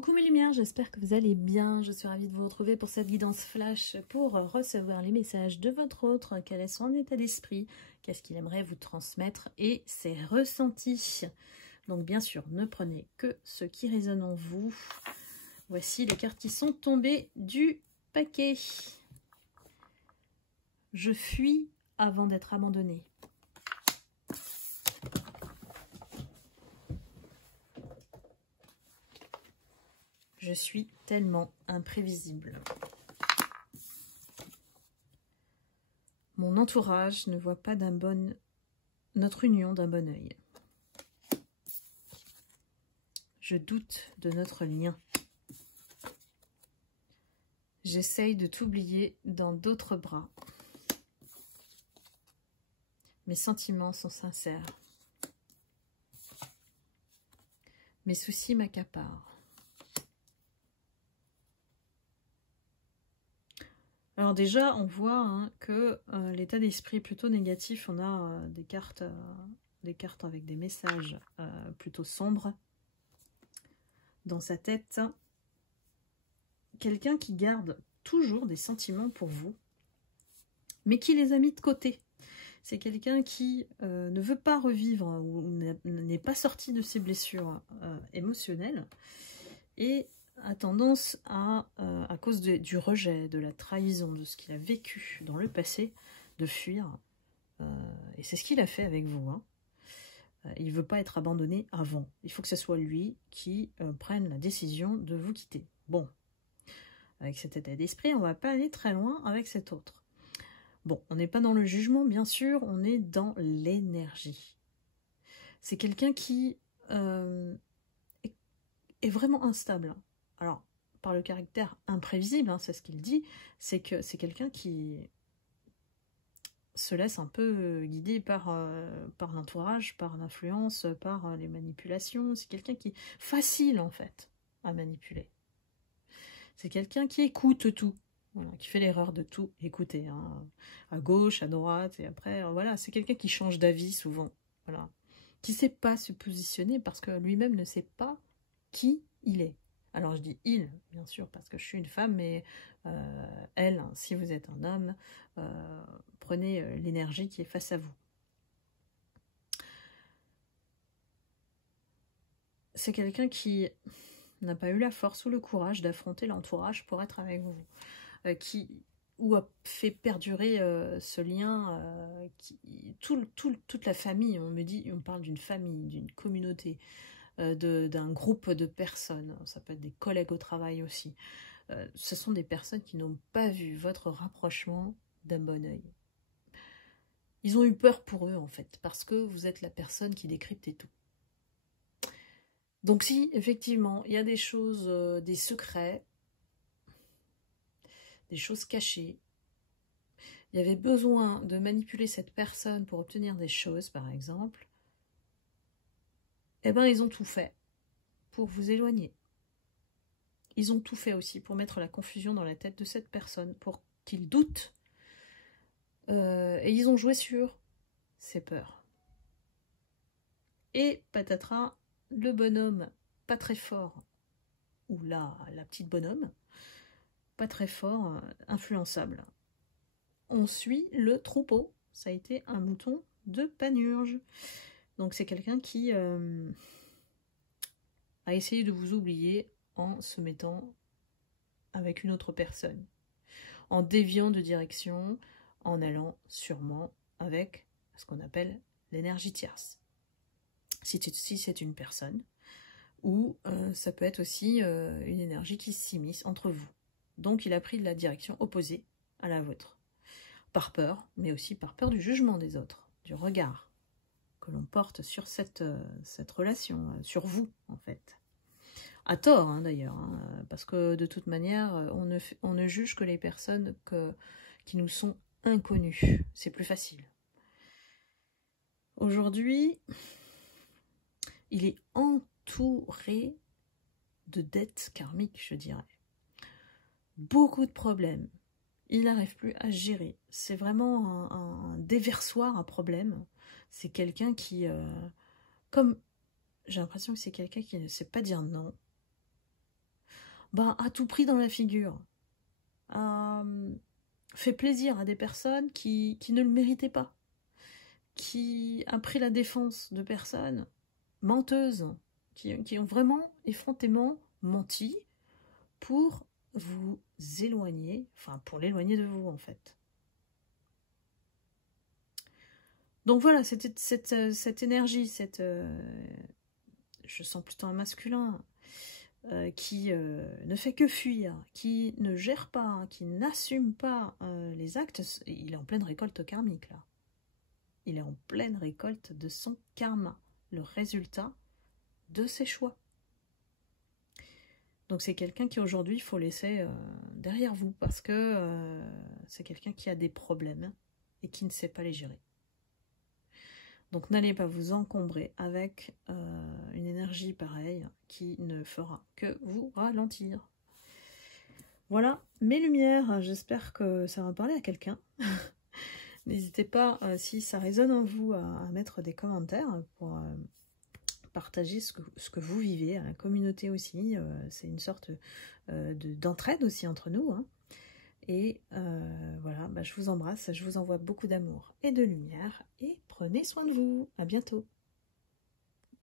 Coucou mes lumières, j'espère que vous allez bien. Je suis ravie de vous retrouver pour cette guidance flash pour recevoir les messages de votre autre. Quel est son état d'esprit? Qu'est-ce qu'il aimerait vous transmettre et ses ressentis? Donc bien sûr, ne prenez que ce qui résonne en vous. Voici les cartes qui sont tombées du paquet. Je fuis avant d'être abandonnée. Je suis tellement imprévisible. Mon entourage ne voit pas notre union d'un bon œil. Je doute de notre lien. J'essaye de t'oublier dans d'autres bras. Mes sentiments sont sincères. Mes soucis m'accaparent. Alors déjà, on voit que l'état d'esprit est plutôt négatif. On a des cartes avec des messages plutôt sombres dans sa tête. Quelqu'un qui garde toujours des sentiments pour vous, mais qui les a mis de côté. C'est quelqu'un qui ne veut pas revivre ou n'est pas sorti de ses blessures émotionnelles et a tendance à cause du rejet, de la trahison, de ce qu'il a vécu dans le passé, de fuir. Et c'est ce qu'il a fait avec vous. Il ne veut pas être abandonné avant. Il faut que ce soit lui qui prenne la décision de vous quitter. Bon, avec cet état d'esprit, on ne va pas aller très loin avec cet autre. Bon, on n'est pas dans le jugement, bien sûr, on est dans l'énergie. C'est quelqu'un qui est vraiment instable. Alors, par le caractère imprévisible, c'est ce qu'il dit, c'est que c'est quelqu'un qui se laisse un peu guider par l'entourage, par l'influence, par les manipulations. C'est quelqu'un qui est facile, en fait, à manipuler. C'est quelqu'un qui écoute tout, voilà, qui fait l'erreur de tout écouter, à gauche, à droite, et après, voilà, c'est quelqu'un qui change d'avis souvent, voilà, qui ne sait pas se positionner parce que lui-même ne sait pas qui il est. Alors je dis il, bien sûr, parce que je suis une femme, mais elle, si vous êtes un homme, prenez l'énergie qui est face à vous. C'est quelqu'un qui n'a pas eu la force ou le courage d'affronter l'entourage pour être avec vous, ou a fait perdurer ce lien, toute la famille, on parle d'une famille, d'une communauté, d'un groupe de personnes, ça peut être des collègues au travail aussi. Ce sont des personnes qui n'ont pas vu votre rapprochement d'un bon œil. Ils ont eu peur pour eux en fait, parce que vous êtes la personne qui décrypte et tout. Donc si effectivement il y a des choses, des secrets, des choses cachées, il y avait besoin de manipuler cette personne pour obtenir des choses par exemple, eh bien ils ont tout fait pour vous éloigner. Ils ont tout fait aussi pour mettre la confusion dans la tête de cette personne, pour qu'il doute. Et ils ont joué sur ses peurs. Et patatras, le bonhomme pas très fort, ou la petite bonhomme, pas très fort, influençable. On suit le troupeau. Ça a été un mouton de Panurge. Donc c'est quelqu'un qui a essayé de vous oublier en se mettant avec une autre personne, en déviant de direction, en allant sûrement avec ce qu'on appelle l'énergie tierce. Si c'est une personne, ou ça peut être aussi une énergie qui s'immisce entre vous. Donc il a pris de la direction opposée à la vôtre, par peur, mais aussi par peur du jugement des autres, du regard que l'on porte sur cette relation, sur vous en fait. À tort d'ailleurs, parce que de toute manière, on ne juge que les personnes qui nous sont inconnues. C'est plus facile. Aujourd'hui, il est entouré de dettes karmiques, je dirais. Beaucoup de problèmes. Il n'arrive plus à gérer. C'est vraiment un déversoir à problème. C'est quelqu'un qui... j'ai l'impression que c'est quelqu'un qui ne sait pas dire non. à tout prix dans la figure, fait plaisir à des personnes qui ne le méritaient pas, qui a pris la défense de personnes menteuses, qui ont vraiment effrontément menti pour vous éloigner, enfin pour l'éloigner de vous en fait. Donc voilà, cette énergie, je sens plutôt un masculin, qui ne fait que fuir, qui ne gère pas, qui n'assume pas les actes, il est en pleine récolte karmique là. Il est en pleine récolte de son karma, le résultat de ses choix. Donc c'est quelqu'un qui aujourd'hui il faut laisser derrière vous parce que c'est quelqu'un qui a des problèmes et qui ne sait pas les gérer. Donc n'allez pas vous encombrer avec une énergie pareille qui ne fera que vous ralentir. Voilà mes lumières, j'espère que ça va parler à quelqu'un. N'hésitez pas, si ça résonne en vous, à mettre des commentaires pour partager ce que vous vivez, à la communauté aussi. C'est une sorte d'entraide aussi entre nous. Hein. Et voilà, je vous embrasse, je vous envoie beaucoup d'amour et de lumière et prenez soin de vous. À bientôt.